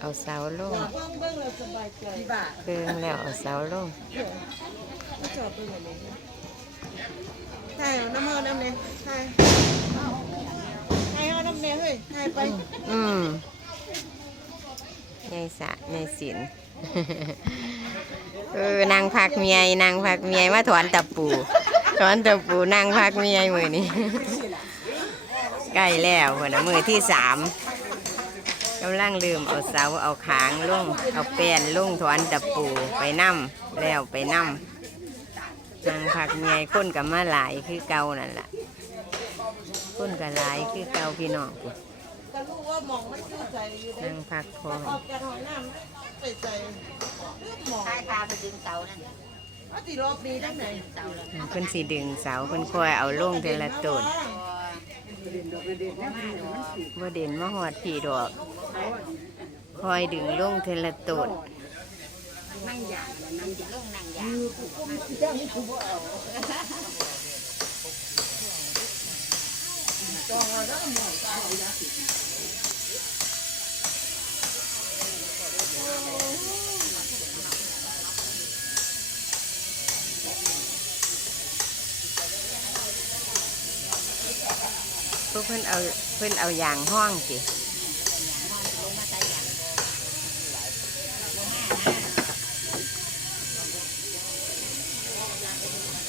เอาเสาลงเบิ้งเบิ้งเราสบายใจบ้าเคืองแล้วเอาเสาลงก็จอดเบิ้งแบบนี้ถ่ายเอาน้ำเอาน้ำเนี่ยถ่ายถ่ายเอาน้ำเนี่ยเฮ้ยถ่ายไป อืมยายสะยายสินเออนางพักเมียนางพักเมียมาถอนตะปูถอนตะปูนางพักเมียมือนี้ใกล้แล้วคนนะมือที่สาม กำลังลืมเอาเสาเอาขางลงเอาแป้นลงถอนตะปูไปนั่มแล้วไปนั่มนางพักเมียคนกับมาหลายคือเก่านั่นแหละคนกับหลายคือเก่าพี่น้องพู้นก็รู้ว่ามองมันคือใจอยู่เด้นั่งพักคอยออกจากห้องน้ำไปใจเลือกมองใต้พาไปดึงเสานั่นว่าตีรอบนี้ทั้งไหนเสาเลยเพิ่นสีดึงเสาเพิ่นคอยเอาลงเทละต้น บ่เด่นมาหอดผีดอก คอยดึงลงเทละต้นนั่งยางนั่งยางลงนั่งยางพว กเพิ่นเอาเพิ่นเอายางห้องสิลงมาใต้ยางลงมา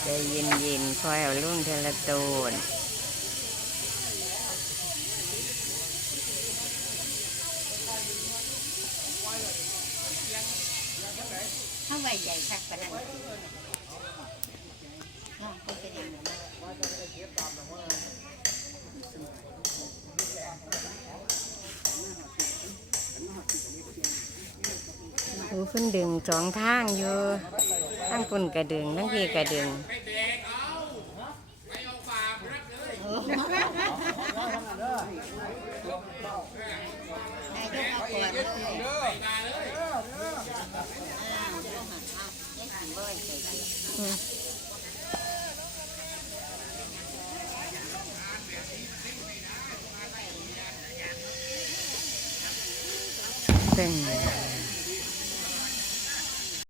ใจเย็นๆคอยเอาลงเทละต้นถ้าใบใหญ่ชักปะนั่นน้องคนเป็นยังไง โอ้เพิ่นดึงสองทางอยู่ทั้งปุ่นกระดึงทั้งพี่กระดึงนายกเอาก่อนเลยอ่าลงหันเอาแยกสีเบิ้ลใส่กันเพิ่น